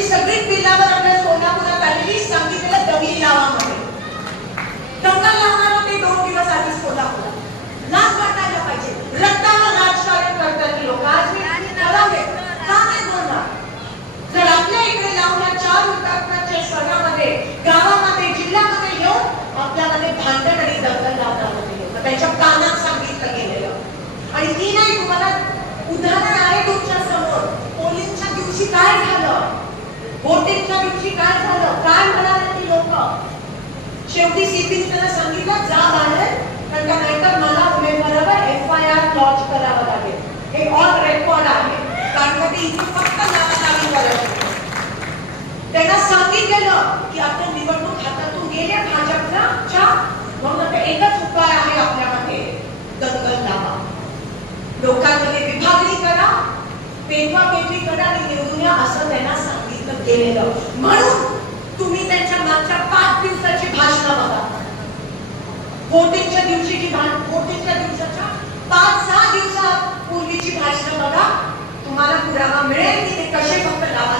त्यांची सगळी बिल्लावर आपल्या सोलापुरात आलेली सांगितलेलं दवी लावामध्ये दंगल लावणार होते 2 दिवस आधी सोलापुरात. लाज वाटायला पाहिजे. रक्तावर राजकारण करतात लोक. आज मी ठरवले का नाही बोलणार. जर आपल्या इकडे लावल्या 4 हुतात्म्यांच्या शहरामध्ये, गावामध्ये, जिल्ह्यामध्ये येऊन आपल्यामध्ये भांडण आणि दंगल लावणार होते लोक. त्याच्या कानात सांगितलं गेलेलं. आणि ती नाही, तुम्हाला उदाहरण आहे तुमच्या समोर. पोलिंगच्या दिवशी काय झालं, वोटिंगच्या दिवशी काय झालं, काय म्हणाले ती लोक. शेवटी सीपीने त्यांना सांगितलं जा बाहेर, कारण का नाहीतर मला उमेदवारावर FIR लॉन्च करावं लागेल. हे ऑन रेकॉर्ड आहे. कारण का ते इथे फक्त नावानावी करत. त्यांना सांगितलेलं की आता निवडणूक हातातून गेल्या भाजपच्या, म्हणून आता एकच उपाय आहे आपल्यामध्ये, दंगल लावा. लोकांमध्ये विभागणी करा, पेटवापेटवी करा आणि निवडून या असं त्यांना सांगितलं गेलेलं. म्हणून तुम्ही त्यांच्या मागच्या 5 दिवसाची भाषणं बघा. वोटिंगच्या दिवशीची वोटिंगच्या दिवसाच्या 5-6 दिवसापूर्वीची भाषणं बघा. तुम्हाला पुरावा मिळेल की ते कसे फक्त लावा